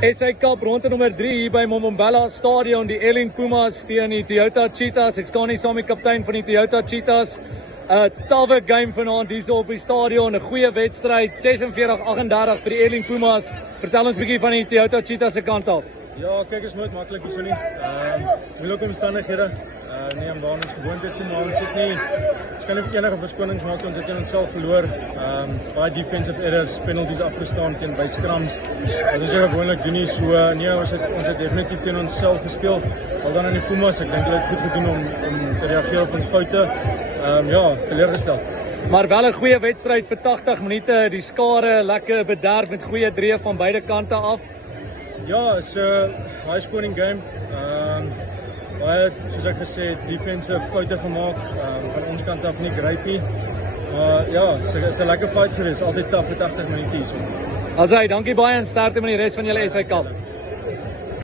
SA Cup ronde nommer 3 hier by Momombela Stadion, die Elling Pumas teen die Toyota Cheetahs. Ek staan hier saam met die kaptein van die Toyota Cheetahs. 'n Tawwe game vanaand hier op die stadion, 'n goeie wedstryd, 46-38 vir die Elling Pumas. Vertel ons 'n bietjie van die Toyota Cheetahs se kant af. Ja, kyk, is nooit maklik hierso nie. Moeilike omstandighede. Nee, waar ons gewoond is, maar ons het nie, ons kan nie enige verskonings maak, ons het onsself verloor. Baie defensive errors, penalties afgestaan teen by scrums. Wat ons gewoonlik doen nie, so nee, ons het definitief teen onsself gespeel. Al dan in die Pumas, ek dink hulle het goed gedoen om te reageer op ons foute. Ja, teleurgestel. Maar wel 'n goeie wedstryd vir 80 minute, die skare lekker bederf met goeie drie van beide kante af. Ja, it's a high scoring game. Baie, soos ek gesê het, defensive foute gemaak. Van ons kant af nie great nie. Maar ja, it's 'n lekker fight geweest, altyd taaf vir 80 minute hier so. Asai, dankie baie en sterkte met die res van julle SA Cup.